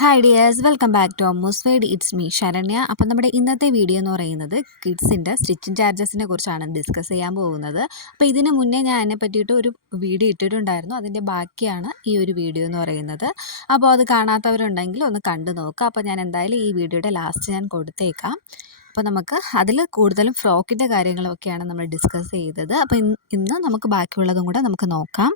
Hi dears, welcome back to Ammu's word. It's me Saranya. അപ്പം നമ്മുടെ ഇന്നത്തെ വീഡിയോ എന്ന് പറയുന്നത് കിഡ്സിൻ്റെ സ്റ്റിച്ചിങ് ചാർജസിനെ കുറിച്ചാണ് ഡിസ്കസ് ചെയ്യാൻ പോകുന്നത്. അപ്പോൾ ഇതിന് മുന്നേ ഞാൻ അതിനെ പറ്റിയിട്ട് ഒരു വീഡിയോ ഇട്ടിട്ടുണ്ടായിരുന്നു. അതിൻ്റെ ബാക്കിയാണ് ഈ ഒരു വീഡിയോ എന്ന് പറയുന്നത്. അപ്പോൾ അത് കാണാത്തവരുണ്ടെങ്കിൽ ഒന്ന് കണ്ടു നോക്കുക. അപ്പോൾ ഞാൻ എന്തായാലും ഈ വീഡിയോയുടെ ലാസ്റ്റ് ഞാൻ കൊടുത്തേക്കാം. അപ്പോൾ നമുക്ക് അതിൽ കൂടുതലും ഫ്രോക്കിൻ്റെ കാര്യങ്ങളൊക്കെയാണ് നമ്മൾ ഡിസ്കസ് ചെയ്തത്. അപ്പോൾ ഇന്ന് നമുക്ക് ബാക്കിയുള്ളതും കൂടെ നമുക്ക് നോക്കാം.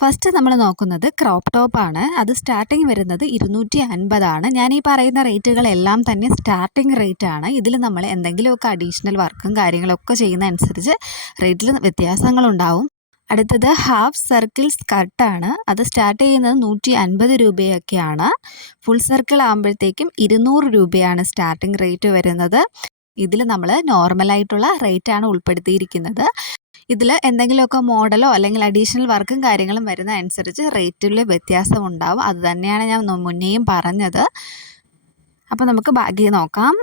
ഫസ്റ്റ് നമ്മൾ നോക്കുന്നത് ക്രോപ്പ് ടോപ്പാണ്. അത് സ്റ്റാർട്ടിങ് വരുന്നത് 250 ഞാൻ ഈ പറയുന്ന റേറ്റുകളെല്ലാം തന്നെ സ്റ്റാർട്ടിങ് റേറ്റ് ആണ്. ഇതിൽ നമ്മൾ എന്തെങ്കിലുമൊക്കെ അഡീഷണൽ വർക്കും കാര്യങ്ങളൊക്കെ ചെയ്യുന്ന അനുസരിച്ച് റേറ്റിൽ വ്യത്യാസങ്ങളുണ്ടാവും. അടുത്തത് ഹാഫ് സർക്കിൾ സ്കർട്ടാണ്. അത് സ്റ്റാർട്ട് ചെയ്യുന്നത് 150 രൂപയൊക്കെയാണ്. ഫുൾ സർക്കിൾ ആകുമ്പോഴത്തേക്കും 200 രൂപയാണ് സ്റ്റാർട്ടിങ് റേറ്റ് വരുന്നത്. ഇതിൽ നമ്മൾ നോർമലായിട്ടുള്ള റേറ്റാണ് ഉൾപ്പെടുത്തിയിരിക്കുന്നത്. ഇതിൽ എന്തെങ്കിലുമൊക്കെ മോഡലോ അല്ലെങ്കിൽ അഡീഷണൽ വർക്കും കാര്യങ്ങളും വരുന്ന അനുസരിച്ച് റേറ്റിൽ വ്യത്യാസം ഉണ്ടാവും. അത് തന്നെയാണ് ഞാൻ മുന്നേയും പറഞ്ഞത്. അപ്പോൾ നമുക്ക് ബാക്കി നോക്കാം.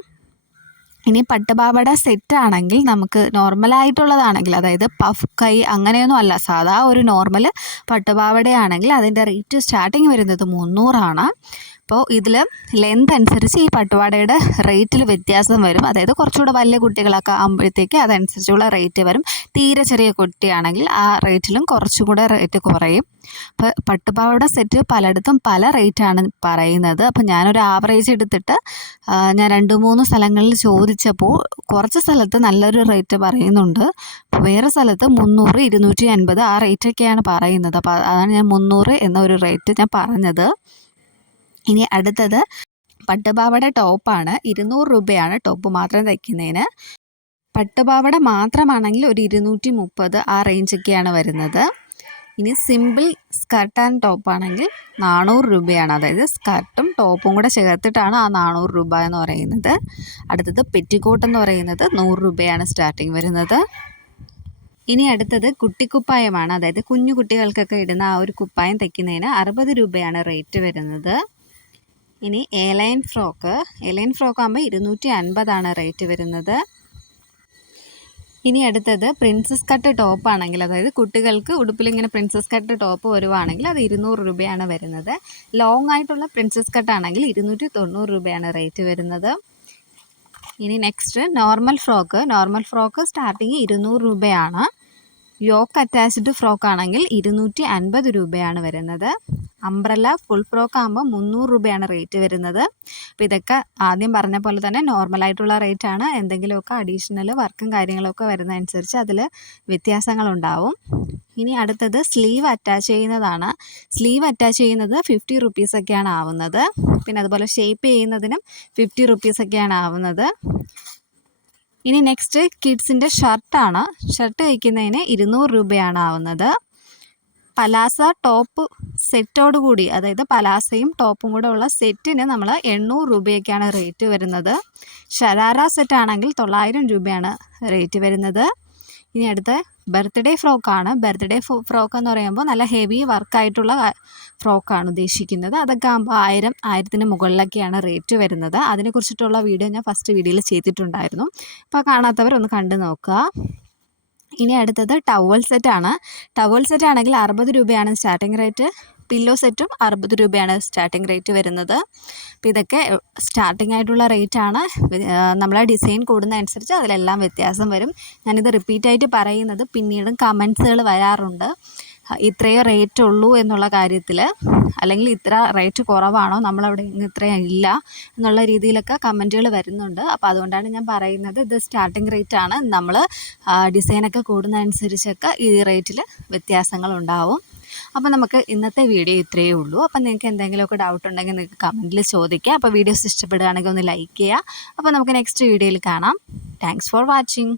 ഇനി പട്ടുപാവാട സെറ്റാണെങ്കിൽ നമുക്ക് നോർമലായിട്ടുള്ളതാണെങ്കിൽ, അതായത് പഫ് കൈ അങ്ങനെയൊന്നും അല്ല, സാധാ ഒരു നോർമൽ പട്ടുപാവാടയാണെങ്കിൽ അതിൻ്റെ റേറ്റ് സ്റ്റാർട്ടിങ് വരുന്നത് 300 അപ്പോൾ ഇതിൽ ലെന്ത് അനുസരിച്ച് ഈ പട്ടുപാവാടയുടെ റേറ്റിൽ വ്യത്യാസം വരും. അതായത് കുറച്ചുകൂടെ വലിയ കുട്ടികളൊക്കെ ആകുമ്പോഴത്തേക്ക് അതനുസരിച്ചുള്ള റേറ്റ് വരും. തീരെ ചെറിയ കുട്ടിയാണെങ്കിൽ ആ റേറ്റിലും കുറച്ചുകൂടെ റേറ്റ് കുറയും. അപ്പോൾ പട്ടുപാവാട സെറ്റ് പലയിടത്തും പല റേറ്റാണ് പറയുന്നത്. അപ്പോൾ ഞാനൊരു ആവറേജ് എടുത്തിട്ട് ഞാൻ 2-3 സ്ഥലങ്ങളിൽ ചോദിച്ചപ്പോൾ കുറച്ച് സ്ഥലത്ത് നല്ലൊരു റേറ്റ് പറയുന്നുണ്ട്. വേറെ സ്ഥലത്ത് 300, 250 ആ റേറ്റൊക്കെയാണ് പറയുന്നത്. അപ്പോൾ അതാണ് ഞാൻ 300 എന്നൊരു റേറ്റ് ഞാൻ പറഞ്ഞത്. ഇനി അടുത്തത് പട്ടുപാവാട ടോപ്പാണ്. 200 രൂപയാണ് ടോപ്പ് മാത്രം തയ്ക്കുന്നതിന്. പട്ടുപാവാട മാത്രമാണെങ്കിൽ ഒരു 230 ആ റേഞ്ചൊക്കെയാണ് വരുന്നത്. ഇനി സിമ്പിൾ സ്കർട്ട് ആൻഡ് ടോപ്പാണെങ്കിൽ 400 രൂപയാണ്. അതായത് സ്കർട്ടും ടോപ്പും കൂടെ ചേർത്തിട്ടാണ് ആ 400 രൂപ എന്ന് പറയുന്നത്. അടുത്തത് പെറ്റിക്കോട്ട് എന്ന് പറയുന്നത് 100 രൂപയാണ് സ്റ്റാർട്ടിങ് വരുന്നത്. ഇനി അടുത്തത് കുട്ടിക്കുപ്പായമാണ്. അതായത് കുഞ്ഞു കുട്ടികൾക്കൊക്കെ ഇടുന്ന ആ ഒരു കുപ്പായം തയ്ക്കുന്നതിന് 60 രൂപയാണ് റേറ്റ് വരുന്നത്. ഇനി എലൈൻ ഫ്രോക്ക് ആകുമ്പോൾ 250 റേറ്റ് വരുന്നത്. ഇനി അടുത്തത് പ്രിൻസസ് കട്ട് ടോപ്പാണെങ്കിൽ, അതായത് കുട്ടികൾക്ക് ഉടുപ്പിലിങ്ങനെ പ്രിൻസസ് കട്ട് ടോപ്പ് വരുവാണെങ്കിൽ അത് 200 രൂപയാണ് വരുന്നത്. ലോങ് ആയിട്ടുള്ള പ്രിൻസസ് കട്ട് ആണെങ്കിൽ 290 രൂപയാണ് റേറ്റ് വരുന്നത്. ഇനി നെക്സ്റ്റ് നോർമൽ ഫ്രോക്ക് സ്റ്റാർട്ടിങ് 200 രൂപയാണ്. യോക്ക് അറ്റാച്ച്ഡ് ഫ്രോക്ക് ആണെങ്കിൽ 250 രൂപയാണ് വരുന്നത്. അംബ്രല്ല ഫുൾ ഫ്രോക്ക് ആകുമ്പോൾ 300 രൂപയാണ് റേറ്റ് വരുന്നത്. അപ്പോൾ ഇതൊക്കെ ആദ്യം പറഞ്ഞ പോലെ തന്നെ നോർമലായിട്ടുള്ള റേറ്റാണ്. എന്തെങ്കിലുമൊക്കെ അഡീഷണൽ വർക്കും കാര്യങ്ങളൊക്കെ വരുന്നതനുസരിച്ച് അതിൽ വ്യത്യാസങ്ങളുണ്ടാവും. ഇനി അടുത്തത് സ്ലീവ് അറ്റാച്ച് ചെയ്യുന്നതാണ്. സ്ലീവ് അറ്റാച്ച് ചെയ്യുന്നത് 50 റുപ്പീസൊക്കെയാണ് ആവുന്നത്. പിന്നെ അതുപോലെ ഷേപ്പ് ചെയ്യുന്നതിനും 50 റുപ്പീസൊക്കെയാണ് ആവുന്നത്. ഇനി നെക്സ്റ്റ് കിഡ്സിൻ്റെ ഷർട്ടാണ്. ഷർട്ട് തയ്ക്കുന്നതിന് 200 രൂപയാണ് ആവുന്നത്. പലാസ ടോപ്പ് സെറ്റോട് കൂടി, അതായത് പലാസയും ടോപ്പും കൂടെ ഉള്ള സെറ്റിന് നമ്മൾ 800 രൂപയൊക്കെയാണ് റേറ്റ് വരുന്നത്. ഷരാര സെറ്റാണെങ്കിൽ 900 രൂപയാണ് റേറ്റ് വരുന്നത്. ഇനി അടുത്ത ബർത്ത്ഡേ ഫ്രോക്കാണ്. ബർത്ത്ഡേ ഫ്രോക്ക് എന്ന് പറയുമ്പോൾ നല്ല ഹെവി വർക്കായിട്ടുള്ള ഫ്രോക്കാണ് ഉദ്ദേശിക്കുന്നത്. അതൊക്കെ ആകുമ്പോൾ 1000-1000ന് മുകളിലൊക്കെയാണ് റേറ്റ് വരുന്നത്. അതിനെക്കുറിച്ചിട്ടുള്ള വീഡിയോ ഞാൻ ഫസ്റ്റ് വീഡിയോയിൽ ചെയ്തിട്ടുണ്ടായിരുന്നു. അപ്പോൾ കാണാത്തവർ ഒന്ന് കണ്ടു നോക്കുക. ഇനി അടുത്തത് ടവൽ സെറ്റാണ്. ടവൽ സെറ്റാണെങ്കിൽ 60 രൂപയാണ് സ്റ്റാർട്ടിങ് റേറ്റ്. പില്ലോ സെറ്റും 60 രൂപയാണ് സ്റ്റാർട്ടിങ് റേറ്റ് വരുന്നത്. അപ്പോൾ ഇതൊക്കെ സ്റ്റാർട്ടിംഗ് ആയിട്ടുള്ള റേറ്റാണ്. നമ്മളെ ഡിസൈൻ കൂടുന്നതനുസരിച്ച് അതിലെല്ലാം വ്യത്യാസം വരും. ഞാനിത് റിപ്പീറ്റായിട്ട് പറയുന്നത് പിന്നീടും കമൻസുകൾ വരാറുണ്ട്, ഇത്രയോ റേറ്റ് ഉള്ളൂ എന്നുള്ള കാര്യത്തിൽ, അല്ലെങ്കിൽ ഇത്ര റേറ്റ് കുറവാണോ, നമ്മളവിടെ ഇത്രയും ഇല്ല എന്നുള്ള രീതിയിലൊക്കെ കമൻറ്റുകൾ വരുന്നുണ്ട്. അപ്പോൾ അതുകൊണ്ടാണ് ഞാൻ പറയുന്നത് ഇത് സ്റ്റാർട്ടിംഗ് റേറ്റാണ്. നമ്മൾ ഡിസൈനൊക്കെ കൂടുന്നതനുസരിച്ചൊക്കെ ഈ റേറ്റിൽ വ്യത്യാസങ്ങളുണ്ടാവും. അപ്പോൾ നമുക്ക് ഇന്നത്തെ വീഡിയോ ഇത്രയേ ഉള്ളൂ. അപ്പോൾ നിങ്ങൾക്ക് എന്തെങ്കിലുമൊക്കെ ഡൗട്ട് ഉണ്ടെങ്കിൽ നിങ്ങൾക്ക് കമൻറ്റിൽ ചോദിക്കുക. അപ്പോൾ വീഡിയോസ് ഇഷ്ടപ്പെടുകയാണെങ്കിൽ ഒന്ന് ലൈക്ക് ചെയ്യുക. അപ്പോൾ നമുക്ക് നെക്സ്റ്റ് വീഡിയോയിൽ കാണാം. Thanks for watching.